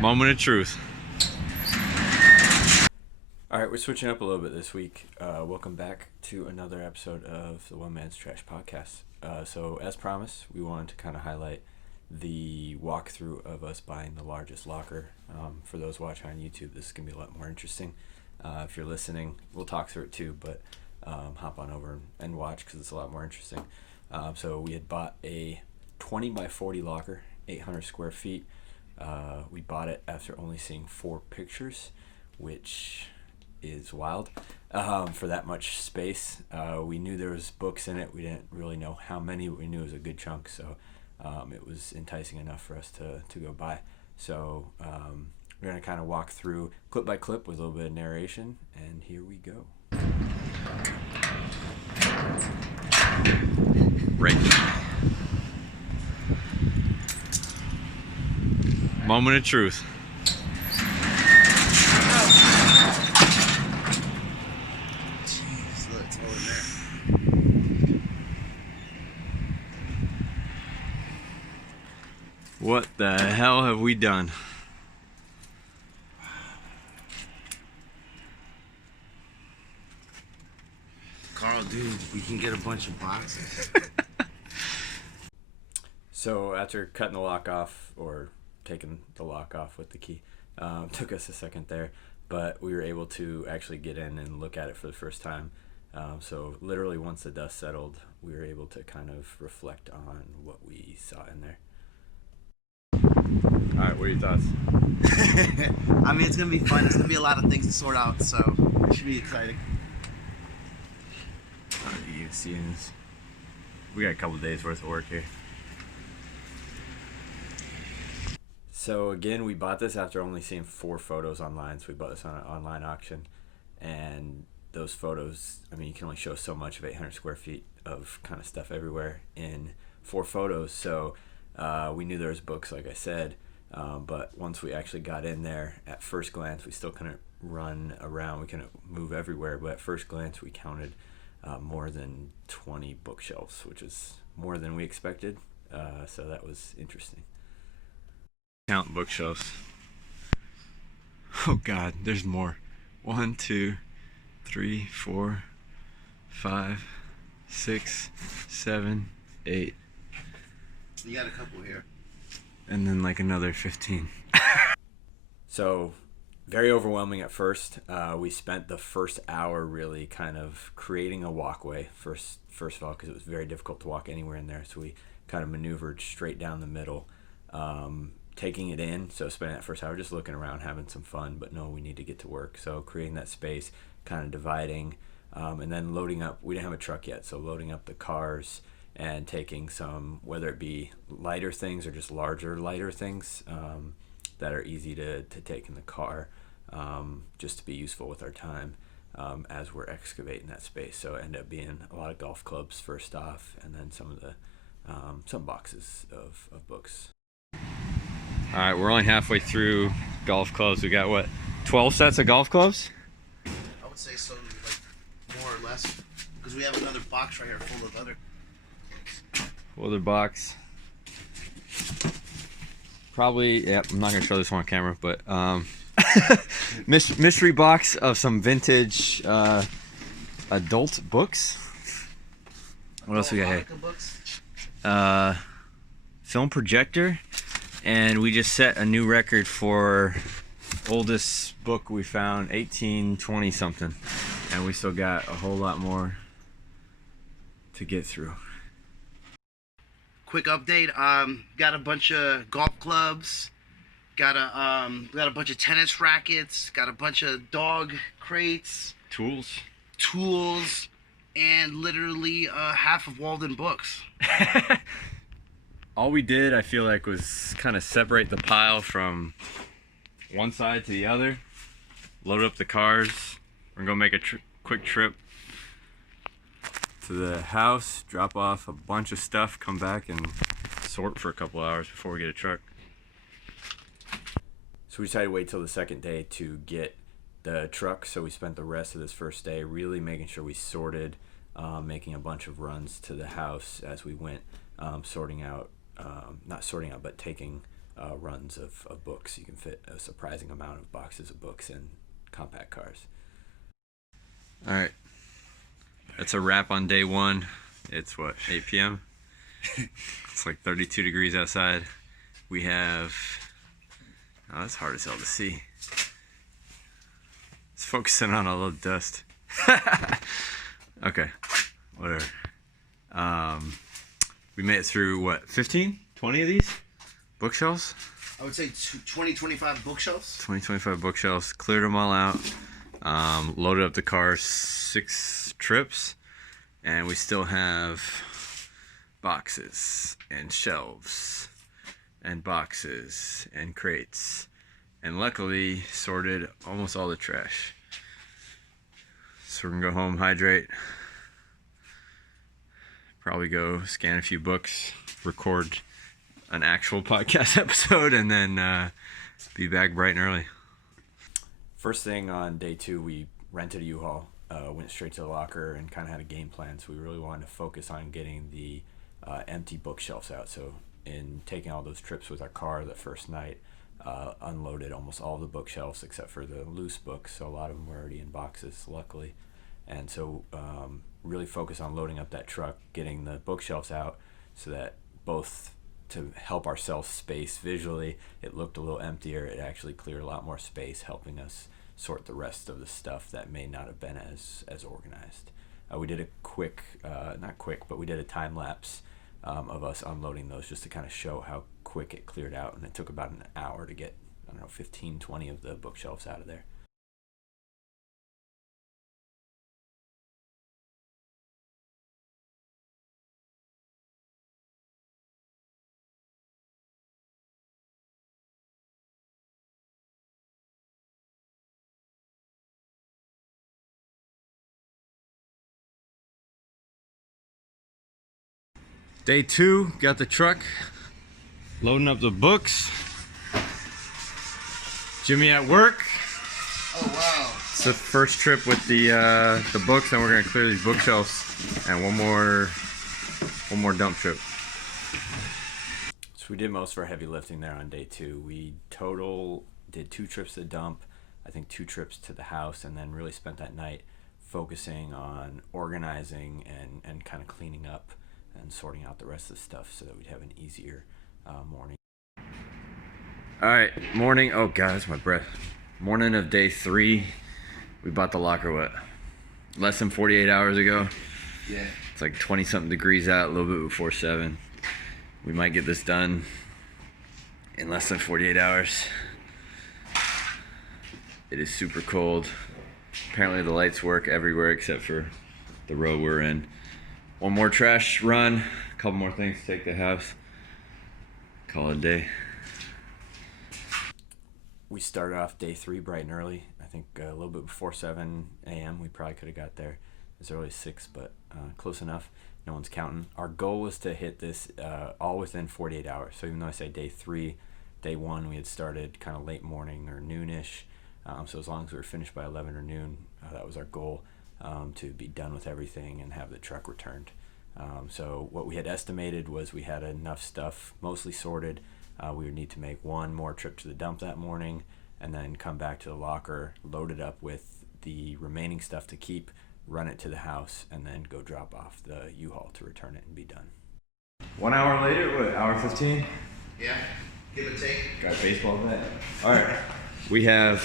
Moment of truth. All right, we're switching up a little bit this week. Welcome back to another episode of the One Man's Trash Podcast. So, as promised, we wanted to kind of highlight the walkthrough of us buying the largest locker. For those watching on YouTube, this is going to be a lot more interesting. If you're listening, we'll talk through it too, but hop on over and watch because it's a lot more interesting. So, we had bought a 20 by 40 locker, 800 square feet. We bought it after only seeing 4 pictures, which is wild for that much space. We knew there was books in it. We didn't really know how many, but we knew it was a good chunk, so it was enticing enough for us to go buy. So we're going to kind of walk through clip by clip with a little bit of narration, and here we go. Right. Moment of truth. Jeez, look, it's over there. What the hell have we done? Carl, dude, we can get a bunch of boxes. So after cutting the lock off, or taking the lock off with the key, took us a second there, but we were able to actually get in and look at it for the first time. So literally once the dust settled, we were able to kind of reflect on what we saw in there. All right, what are your thoughts? I mean, it's going to be fun. It's going to be a lot of things to sort out, so it should be exciting. You can see this. We got a couple days worth of work here. So again, we bought this after only seeing 4 photos online. So we bought this on an online auction, and those photos, I mean, you can only show so much of 800 square feet of kind of stuff everywhere in 4 photos. So we knew there was books, like I said, but once we actually got in there, at first glance, we still couldn't run around. We couldn't move everywhere, but at first glance, we counted more than 20 bookshelves, which is more than we expected. So that was interesting. Count bookshelves. Oh God, there's more. 1, 2, 3, 4, 5, 6, 7, 8. You got a couple here. And then like another 15. So very overwhelming at first. We spent the first hour really kind of creating a walkway first of all, because it was very difficult to walk anywhere in there. So we kind of maneuvered straight down the middle, taking it in. So spending that first hour just looking around, having some fun, but no, we need to get to work. So creating that space, kind of dividing, and then loading up. We didn't have a truck yet, so loading up the cars and taking some, whether it be lighter things or just larger lighter things that are easy to take in the car, just to be useful with our time as we're excavating that space. So it ended up being a lot of golf clubs first off, and then some of the some boxes of books. All right, we're only halfway through golf clubs. We got what, 12 sets of golf clubs? I would say so, like, more or less. Because we have another box right here full of other clubs. Other box. Probably, yeah, I'm not gonna show this one on camera, but mystery box of some vintage adult books. What else we got here? Books. Film projector, and we just set a new record for oldest book we found, 1820 something, and we still got a whole lot more to get through. Quick update. Got a bunch of golf clubs. Got a bunch of tennis rackets. Got a bunch of dog crates. Tools. And literally half of Walden books. All we did, I feel like, was kind of separate the pile from one side to the other, load up the cars. We're gonna make a quick trip to the house, drop off a bunch of stuff, come back and sort for a couple hours before we get a truck. So we decided to wait till the second day to get the truck. So we spent the rest of this first day really making sure we sorted, making a bunch of runs to the house as we went, sorting out, not sorting out, but taking runs of books. You can fit a surprising amount of boxes of books in compact cars. All right. That's a wrap on day one. It's what, 8 p.m.? It's like 32 degrees outside. We have... Oh, that's hard as hell to see. It's focusing on all the dust. Okay, whatever. We made it through, what, 15? 20 of these bookshelves? I would say 20, 25 bookshelves. 20, 25 bookshelves. Cleared them all out. Loaded up the car 6 trips. And we still have boxes and shelves and boxes and crates. And luckily sorted almost all the trash. So we're gonna go home, hydrate. Probably go scan a few books, record an actual podcast episode, and then be back bright and early. First thing on day 2, we rented a U-Haul, went straight to the locker, and kind of had a game plan. So we really wanted to focus on getting the empty bookshelves out. So in taking all those trips with our car the first night, unloaded almost all the bookshelves except for the loose books. So a lot of them were already in boxes, luckily. And so really focus on loading up that truck, getting the bookshelves out so that both to help ourselves space visually, it looked a little emptier. It actually cleared a lot more space, helping us sort the rest of the stuff that may not have been as organized. We did a quick, not quick, but we did a time lapse of us unloading those just to kind of show how quick it cleared out. And it took about an hour to get, 15, 20 of the bookshelves out of there. Day 2, got the truck, loading up the books. Jimmy at work. Oh wow! It's the first trip with the books, and we're gonna clear these bookshelves, and one more dump trip. So we did most of our heavy lifting there on day 2. We total did 2 trips to the dump, I think 2 trips to the house, and then really spent that night focusing on organizing and kind of cleaning up and sorting out the rest of the stuff so that we'd have an easier morning. All right, morning. Oh God, that's my breath. Morning of day 3. We bought the locker, what, less than 48 hours ago? Yeah. It's like 20 something degrees out, a little bit before 7. We might get this done in less than 48 hours. It is super cold. Apparently the lights work everywhere except for the row we're in. One more trash run, a couple more things to take to the house. Call it a day. We started off day 3 bright and early. I think a little bit before 7 a.m. We probably could have got there as early as 6, but close enough. No one's counting. Our goal was to hit this all within 48 hours. So even though I say day 3, day 1 we had started kind of late morning or noonish. So as long as we were finished by 11 or noon, that was our goal, to be done with everything and have the truck returned. So what we had estimated was we had enough stuff mostly sorted. We would need to make one more trip to the dump that morning and then come back to the locker, load it up with the remaining stuff to keep, run it to the house, and then go drop off the U-Haul to return it and be done. 1 hour later, what, hour 15? Yeah. Give or take. Got a baseball bat. All right, we have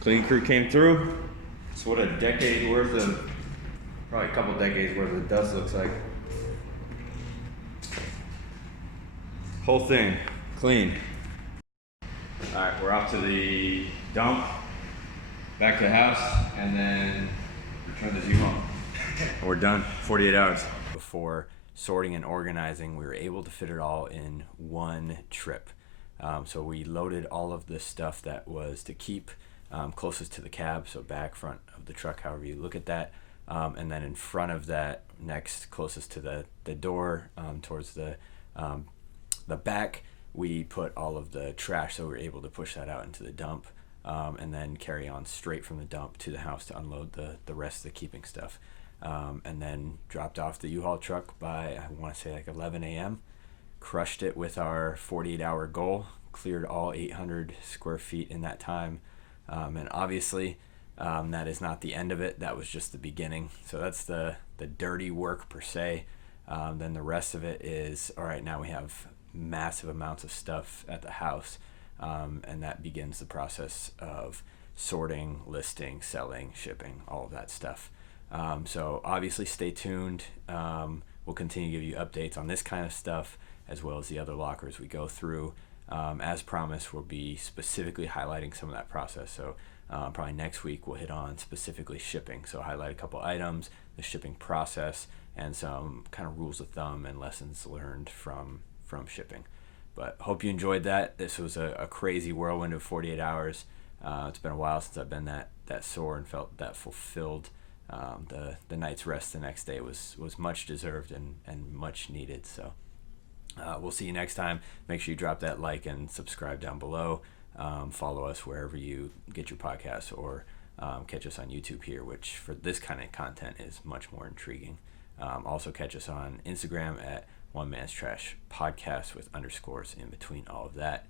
cleaning crew came through. So what a decade worth of, probably a couple decades worth of dust looks like. Whole thing clean. All right, we're off to the dump, back to the house, and then return the U-Haul. We're done. 48 hours. Before sorting and organizing, we were able to fit it all in one trip. So we loaded all of the stuff that was to keep closest to the cab, so back, front of the truck, however you look at that. And then in front of that, next closest to the door, towards the back, we put all of the trash, so we were able to push that out into the dump, and then carry on straight from the dump to the house to unload the rest of the keeping stuff. And then dropped off the U-Haul truck by, I want to say like 11 a.m. crushed it with our 48-hour goal, cleared all 800 square feet in that time. And obviously, that is not the end of it. That was just the beginning. So that's the dirty work per se. Then the rest of it is, all right, now we have massive amounts of stuff at the house. And that begins the process of sorting, listing, selling, shipping, all of that stuff. So obviously stay tuned. We'll continue to give you updates on this kind of stuff as well as the other lockers we go through. As promised, we'll be specifically highlighting some of that process. So probably next week we'll hit on specifically shipping. So highlight a couple items, the shipping process, and some kind of rules of thumb and lessons learned from shipping. But hope you enjoyed that. This was a crazy whirlwind of 48 hours. It's been a while since I've been that sore and felt that fulfilled. The night's rest the next day was much deserved and much needed. So we'll see you next time. Make sure you drop that like and subscribe down below. Follow us wherever you get your podcasts, or catch us on YouTube here, which for this kind of content is much more intriguing. Also catch us on Instagram at One Man's Trash Podcast with underscores in between all of that,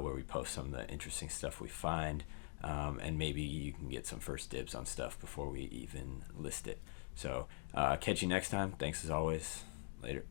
where we post some of the interesting stuff we find. And maybe you can get some first dibs on stuff before we even list it. So catch you next time. Thanks as always. Later.